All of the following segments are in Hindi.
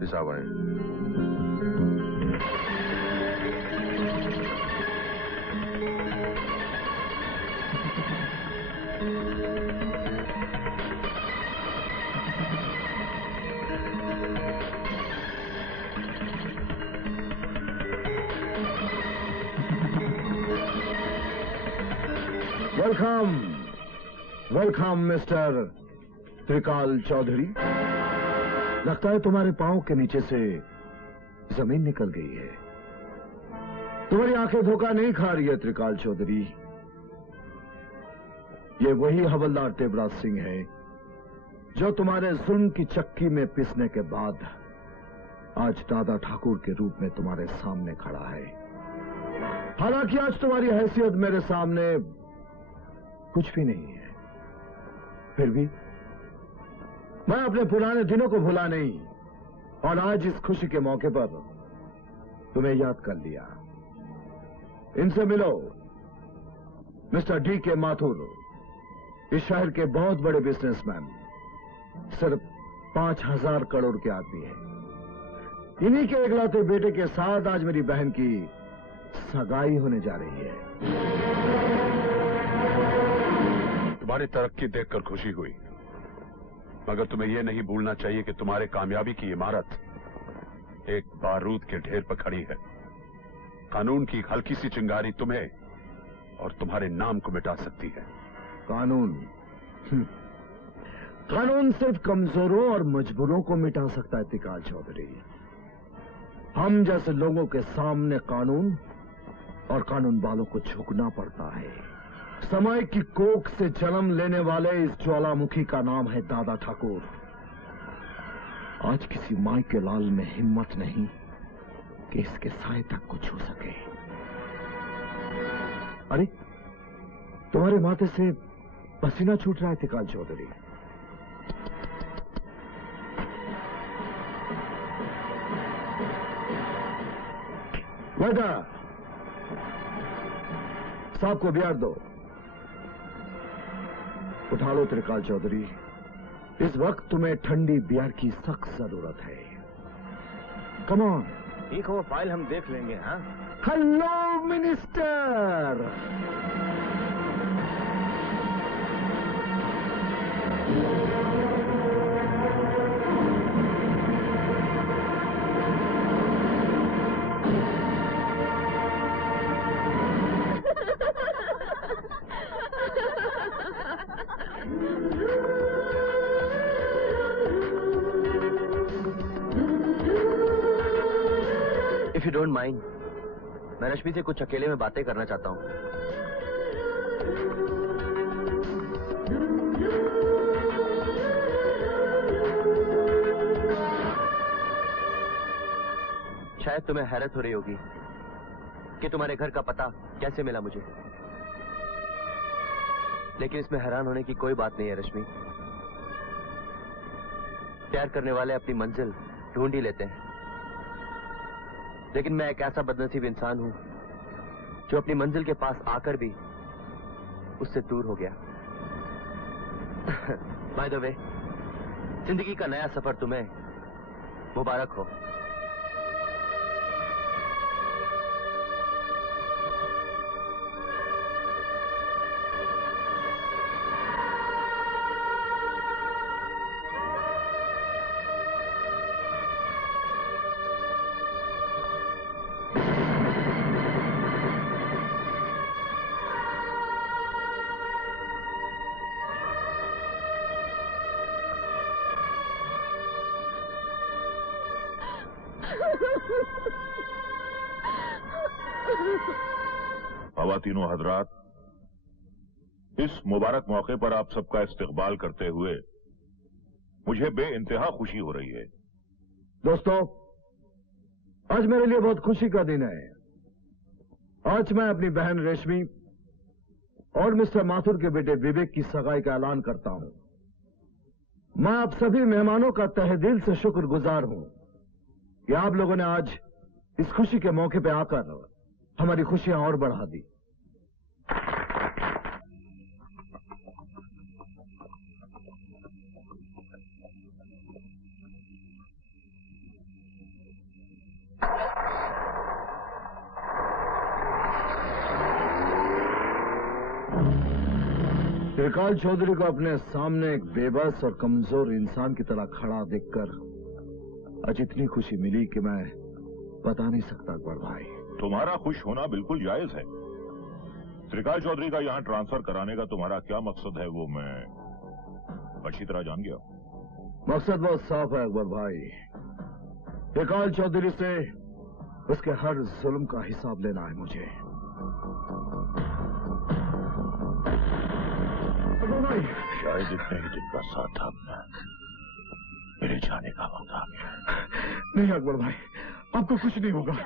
पिसावा है। वेलकम, वेलकम मिस्टर त्रिकाल चौधरी। लगता है तुम्हारे पांव के नीचे से जमीन निकल गई है। तुम्हारी आंखें धोखा नहीं खा रही है त्रिकाल चौधरी। ये वही हवलदार तेवराज सिंह है जो तुम्हारे जुल्म की चक्की में पिसने के बाद आज दादा ठाकुर के रूप में तुम्हारे सामने खड़ा है। हालांकि आज तुम्हारी हैसियत मेरे सामने कुछ भी नहीं है, फिर भी मैं अपने पुराने दिनों को भुला नहीं और आज इस खुशी के मौके पर तुम्हें याद कर लिया। इनसे मिलो, मिस्टर डी.के. माथुर, इस शहर के बहुत बड़े बिजनेसमैन, सिर्फ 5,000 करोड़ के आदमी हैं। इन्हीं के इकलौते बेटे के साथ आज मेरी बहन की सगाई होने जा रही है। तुम्हारी तरक्की देखकर खुशी हुई, मगर तुम्हें यह नहीं भूलना चाहिए कि तुम्हारे कामयाबी की इमारत एक बारूद के ढेर पर खड़ी है। कानून की हल्की सी चिंगारी तुम्हें और तुम्हारे नाम को मिटा सकती है। कानून कानून सिर्फ कमजोरों और मजबूरों को मिटा सकता है त्रिकाल चौधरी। हम जैसे लोगों के सामने कानून और कानून वालों को झुकना पड़ता है। समय की कोख से जन्म लेने वाले इस ज्वालामुखी का नाम है दादा ठाकुर। आज किसी माई के लाल में हिम्मत नहीं कि इसके साए तक को छू सके। अरे, तुम्हारे माथे से पसीना छूट रहा है त्रिकाल चौधरी। बेटा, साहब को बियार दो। उठा लो त्रिकाल चौधरी, इस वक्त तुम्हें ठंडी बियर की सख्त जरूरत है। Come on. ठीक हो, फाइल हम देख लेंगे। हाँ, hello minister. If you don't mind, मैं रश्मि से कुछ अकेले में बातें करना चाहता हूँ। शायद तुम्हें हैरत हो रही होगी कि तुम्हारे घर का पता कैसे मिला मुझे, लेकिन इसमें हैरान होने की कोई बात नहीं है रश्मि। प्यार करने वाले अपनी मंजिल ढूंढ ही लेते हैं, लेकिन मैं एक ऐसा बदनसीब इंसान हूं जो अपनी मंजिल के पास आकर भी उससे दूर हो गया। बाय द वे, जिंदगी का नया सफर तुम्हें मुबारक हो। ख़वातीनो हज़रात, इस मुबारक मौके पर आप सबका इस्तकबाल करते हुए मुझे बेइंतहा खुशी हो रही है। दोस्तों, आज मेरे लिए बहुत खुशी का दिन है। आज मैं अपनी बहन रेशमी और मिस्टर माथुर के बेटे विवेक की सगाई का ऐलान करता हूं। मैं आप सभी मेहमानों का तहे दिल से शुक्रगुजार हूं कि आप लोगों ने आज इस खुशी के मौके पर आकर हमारी खुशियां और बढ़ा दी। त्रिकाल चौधरी को अपने सामने एक बेबस और कमजोर इंसान की तरह खड़ा देखकर आज इतनी खुशी मिली कि मैं बता नहीं सकता अकबर भाई। तुम्हारा खुश होना बिल्कुल जायज है। त्रिकाल चौधरी का यहाँ ट्रांसफर कराने का तुम्हारा क्या मकसद है वो मैं अच्छी तरह जान गया। मकसद बहुत साफ है अकबर भाई। त्रिकाल चौधरी से उसके हर जुल्म का हिसाब लेना है मुझे। अकबर भाई, शायद इतने ही दिन का साथ था अपना, मेरे जाने का वक्त आ गया। नहीं अकबर भाई, आपको कुछ नहीं होगा।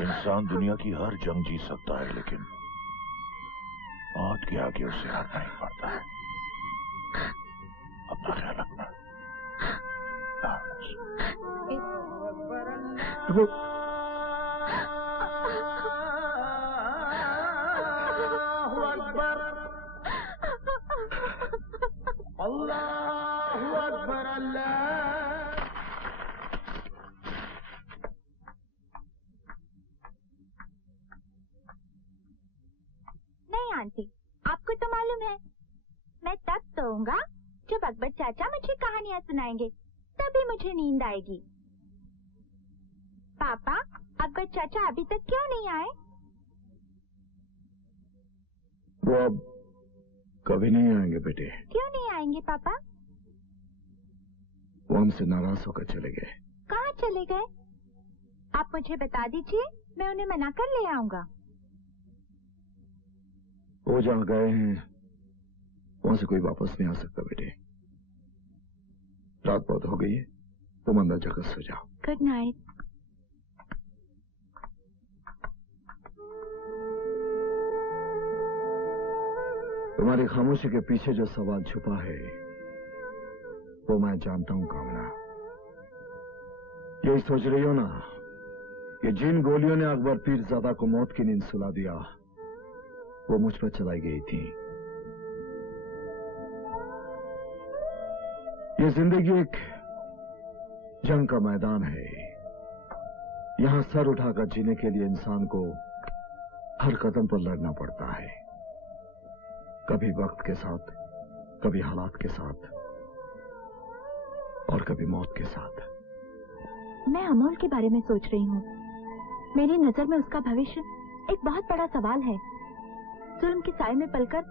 इंसान दुनिया की हर जंग जीत सकता है, लेकिन मौत के आगे उसे हारना ही पड़ता है। अपना ख्याल रखना। अल्लाहु अकबर अल्लाह। नहीं आंटी, आपको तो मालूम है मैं तब सोऊंगा जब अकबर चाचा मुझे कहानियाँ सुनाएंगे, तभी मुझे नींद आएगी। पापा, अकबर चाचा अभी तक क्यों नहीं आए? वो अब कभी नहीं आएंगे बेटे। क्यों नहीं आएंगे पापा? वो हमसे नाराज होकर चले गए। कहाँ चले गए? आप मुझे बता दीजिए, मैं उन्हें मना कर ले आऊंगा। वो जहाँ गए हैं वहां से कोई वापस नहीं आ सकता बेटे। रात बहुत हो गई है, तुम अंदर जाकर सो जाओ। Good night. तुम्हारी खामोशी के पीछे जो सवाल छुपा है वो मैं जानता हूं कामना। यही सोच रही हो ना कि जिन गोलियों ने अकबर पीरजादा को मौत की नींद सुला दिया वो मुझ पर चलाई गई थी। ये जिंदगी एक जंग का मैदान है। यहां सर उठाकर जीने के लिए इंसान को हर कदम पर लड़ना पड़ता है, कभी वक्त के साथ, कभी हालात के साथ और कभी मौत के साथ। मैं अमोल के बारे में सोच रही हूँ। मेरी नजर में उसका भविष्य एक बहुत बड़ा सवाल है। जुल्म के साए में पलकर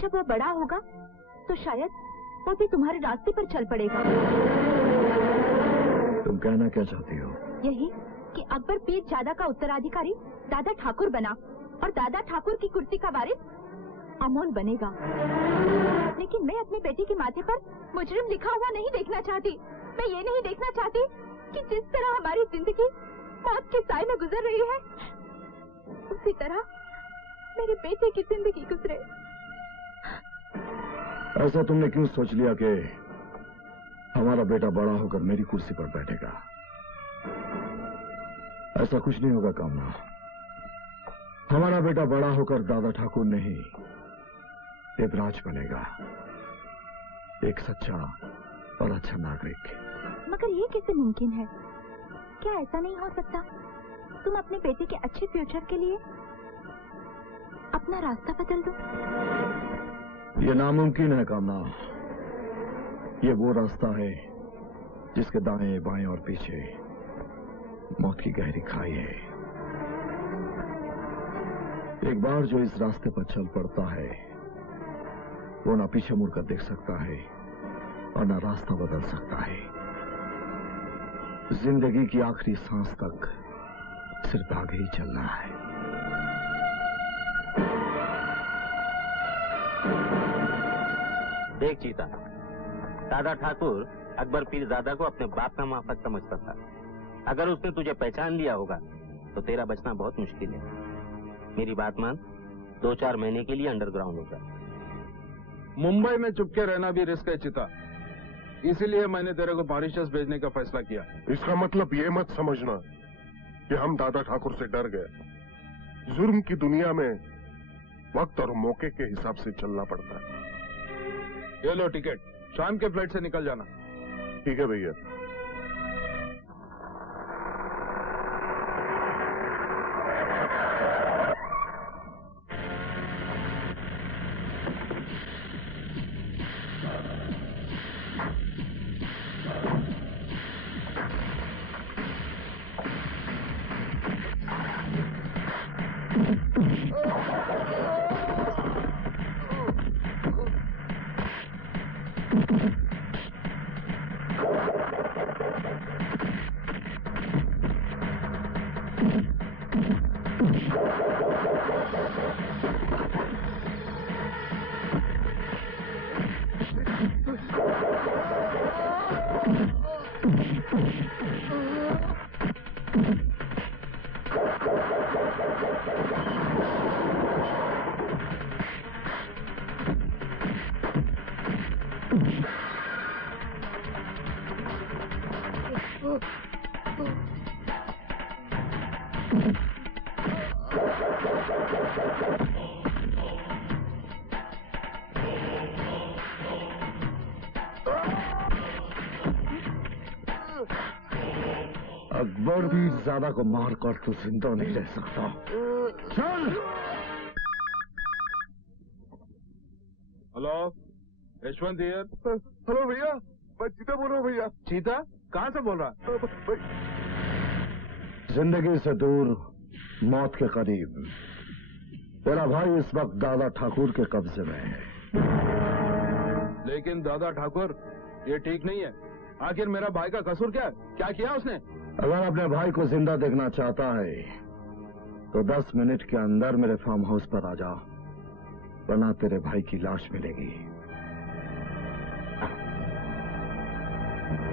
जब वो बड़ा होगा तो शायद वो भी तुम्हारे रास्ते पर चल पड़ेगा। तुम कहना क्या चाहती हो? यही कि अकबर पीरजादा का उत्तराधिकारी दादा ठाकुर बना और दादा ठाकुर की कुर्सी का वारिस अमोल बनेगा। लेकिन मैं अपने बेटे के माथे पर मुजरिम लिखा हुआ नहीं देखना चाहती। मैं ये नहीं देखना चाहती कि जिस तरह हमारी जिंदगी मौत के साए में गुजर रही है, उसी तरह मेरे बेटे की जिंदगी गुजरे। ऐसा तुमने क्यों सोच लिया कि हमारा बेटा बड़ा होकर मेरी कुर्सी पर बैठेगा? ऐसा कुछ नहीं होगा कामना। हमारा बेटा बड़ा होकर दादा ठाकुर नहीं, देवराज बनेगा, एक सच्चा और अच्छा नागरिक। मगर ये कैसे मुमकिन है? क्या ऐसा नहीं हो सकता तुम अपने बेटे के अच्छे फ्यूचर के लिए अपना रास्ता बदल दो? ये नामुमकिन है कामना। ये वो रास्ता है जिसके दाएं बाएं और पीछे मौत की गहरी खाई है। एक बार जो इस रास्ते पर चल पड़ता है वो ना पीछे मुड़कर देख सकता है और ना रास्ता बदल सकता है। जिंदगी की आखिरी सांस तक सिर्फ आगे ही चलना है। देख चीता, दादा ठाकुर अकबर पीरजादा को अपने बाप का माफक समझता था। अगर उसने तुझे पहचान लिया होगा तो तेरा बचना बहुत मुश्किल है। मेरी बात मान, 2-4 महीने के लिए अंडरग्राउंड हो जा। मुंबई में चुपके रहना भी रिस्क है चिता, इसीलिए मैंने तेरे को मॉरिशस भेजने का फैसला किया। इसका मतलब ये मत समझना कि हम दादा ठाकुर से डर गए। जुर्म की दुनिया में वक्त और मौके के हिसाब से चलना पड़ता है। ये लो टिकट, शाम के फ्लाइट से निकल जाना। ठीक है भैया। अकबर भी ज्यादा को मार कर तो जिंदा नहीं रह सकता। चल। Hello, Yashwant here. हेलो भैया, मैं चीता बोल रहा हूँ भैया। चीता कहाँ से बोल रहा? जिंदगी से दूर, मौत के करीब। तेरा भाई इस वक्त दादा ठाकुर के कब्जे में है। लेकिन दादा ठाकुर, ये ठीक नहीं है। आखिर मेरा भाई का कसूर क्या है? क्या किया उसने? अगर अपने भाई को जिंदा देखना चाहता है तो 10 मिनट के अंदर मेरे फार्म हाउस पर आ जा, वरना तेरे भाई की लाश मिलेगी।